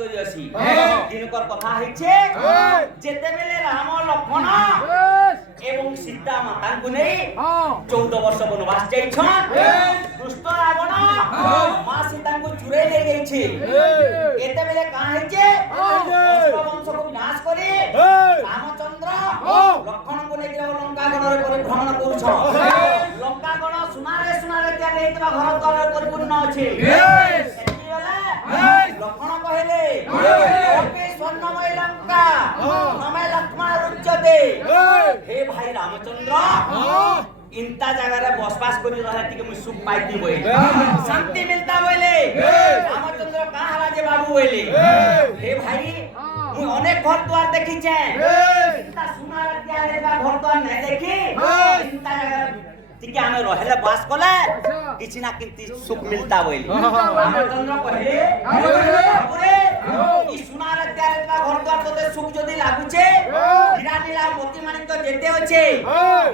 କରି ଅଛି ଦିନକର କଥା ହେଇଛେ ଯେତେବେଳେ ରାମ ଲକ୍ଷ୍ମଣ ଏବଂ ସୀତା ମାତାଙ୍କୁ ନେଇ 14 ବର୍ଷ ବନବାସ ଯାଇଛନ୍ ଦୁଷ୍ଟ ରାବଣ ମା ସୀତାଙ୍କୁ ଚୁରେଇ ନେଇ ଯାଇଛି ଏତେବେଳେ କାଁ ହେଇଛେ ବଂଶକୁ ବିନାଶ କରି ରାମଚନ୍ଦ୍ର ଲକ୍ଷ୍ମଣଙ୍କୁ ନେଇକି ଲଙ୍କା ଗଣରେ ପରିଭ୍ରମଣ କରୁଛନ୍ ଲଙ୍କା ଗଣ ସୁନାରେ ତିଆରି ହେଇଥିବା ଘର ଦ୍ୱାର ପରିପୂର୍ଣ୍ଣ ଅଛି ଲକ୍ଷ୍ମଣ କହିଲେ ସ୍ୱର୍ଣ୍ଣମୟ ଲଙ୍କା ନମେ ଲକ୍ଷ୍ମଣ ରୁଚ୍ୟତେ हे भाई रामचंद्र इंता जगह रे बसवास करी रहे टिके मु सुख पाइती बोले शांति मिलता बोले रामचंद्र कहां हला जे बाबू बोले हे भाई मु अनेक घर द्वार देखी छे इंता सुनार त्यारे बा घर द्वार नहीं देखी इंता जगह टिके हमें रहले बास कोले किछि ना किंति सुख मिलता बोले रामचंद्र कहले बाबूरे ई सुनार त्यारे बा घर द्वार तोते सुख जदी लागु छे हीरा नीला मोती माणिक जेते होचे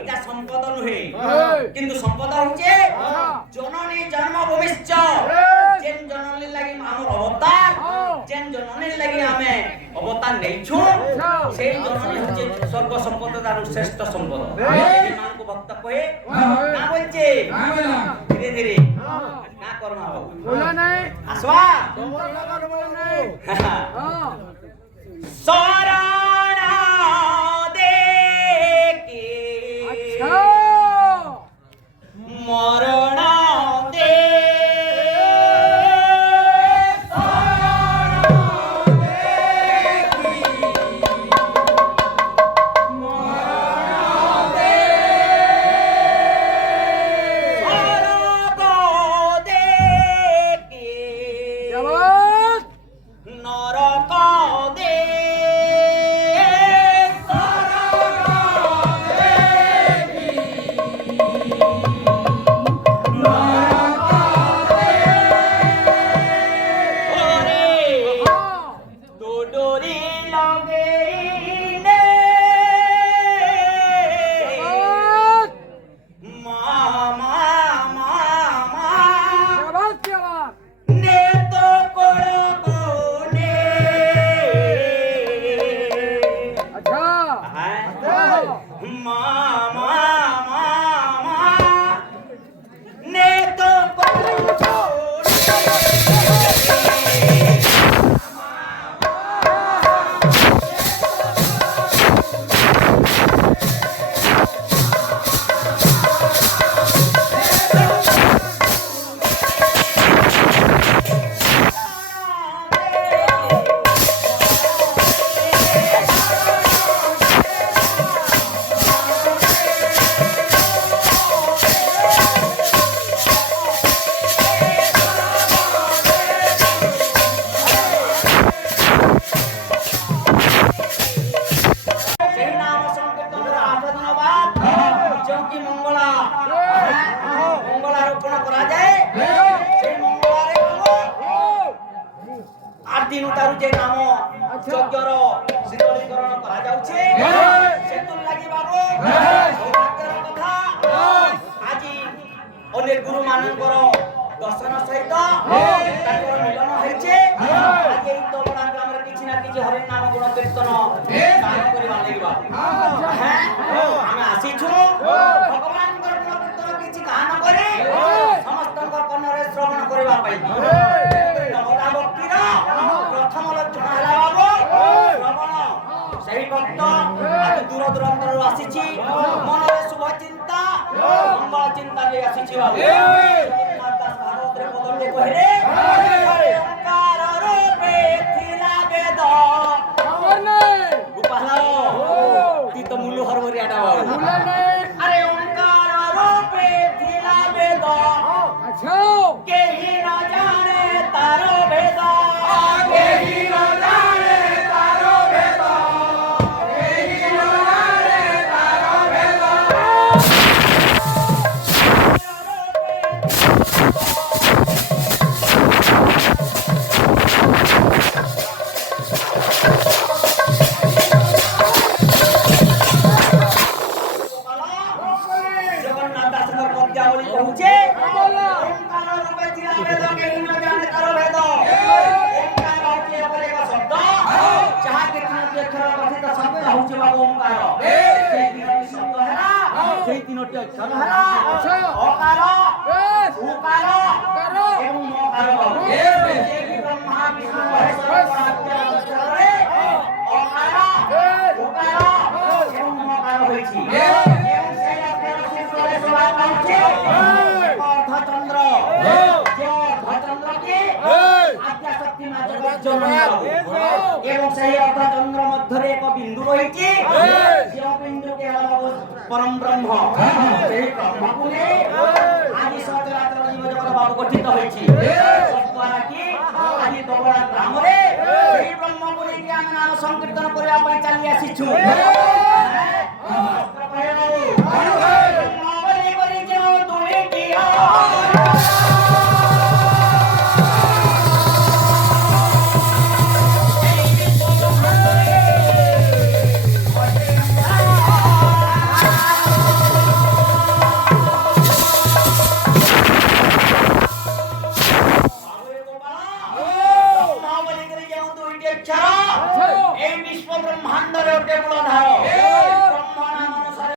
इटा संपद नुहे किंतु संपद होचे जननी जन्मभूमिश्च जेन जननी लागि हमर अवतार जेन जननी लागि हमें अवतार नैछु से जननी होचे स्वर्ग संपद दारु श्रेष्ठ संपद मान को भक्त कहे ना बोलचे धीरे धीरे ना करना बोला नहीं आसवा बोला नहीं सारा देखी मरण दे दर्शन सहित मिलन होइछे आज एई तो बड़ा ग्राम रे किछि ना किछि हरि नाम गुण कीर्तन गान करबा लेबा हैं हम आसी छु भगवान गुण कीर्तन किछि गान करे समस्त कर्ण रे श्रवण करबा पाई नमोरा भक्तिर प्रथम लक्षण हला बाबू श्रवण सही भक्त आज दूर दूरांतर आसी छि मन रे शुभ चिंता मंगल चिंता ले आसी छि बाबू कहले ओंकार रूपे थिला वेद गोपाल ती तो मुल्लु हरवरिया डा अरे ओंकार रूपे थिला वेद अच्छा केही न जाने तारो भेद केही न जाने तारो भेद केही न जाने तारो भेद ଶବ୍ଦ ହଉଛି ବାବୁ ଓଁକାର। ସେଇ ତିନୋଟି ଶବ୍ଦ ହେଲା, ସେଇ ତିନୋଟି ଅକ୍ଷର ହେଲା ଅକାର, ଉକାର ଏବଂ ମକାର। ଯିଏକି ବ୍ରହ୍ମା ବିଷ୍ଣୁ ମହେଶ୍ୱର ଅକ୍ଷରରେ ଅକାର, ଉକାର ଏବଂ ମକାର ହୋଇଛି। ଏବଂ ସେଇ ଅକ୍ଷର ଶୀର୍ଷରେ ଶୋଭା ପାଉଛି ଅର୍ଦ୍ଧଚନ୍ଦ୍ର। ଯେ ଅର୍ଦ୍ଧଚନ୍ଦ୍ର କି ଆଦ୍ୟାଶକ୍ତି ମା ଜଗଜ୍ଜନନୀ। ଏବଂ ସେହି ଅର୍ଦ୍ଧଚନ୍ଦ୍ର ମଧ୍ୟରେ ଏକ ବିନ୍ଦୁ ରହିଛି, ଯେଉଁ ବିନ୍ଦୁଟି ହେଲା ପରମ ବ୍ରହ୍ମ। ସେହି ବ୍ରହ୍ମକୁ ନେଇ ଆଜି ସଚରାଚର ଜୀବଜଗତ ବାବୁ ଗଠିତ ହୋଇଛି। ଯଦ୍ୱାରା କି ଆଜି ଦୋବରା ଗ୍ରାମରେ ସେହି ବ୍ରହ୍ମକୁ ନେଇକି ଆମେ ନାମ ସଂକୀର୍ତ୍ତନ କରିବା ପାଇଁ ଚାଲି ଆସିଛୁ। এই বিশ্ব ব্রহ্মাণ্ডরে গোটে মূলধার।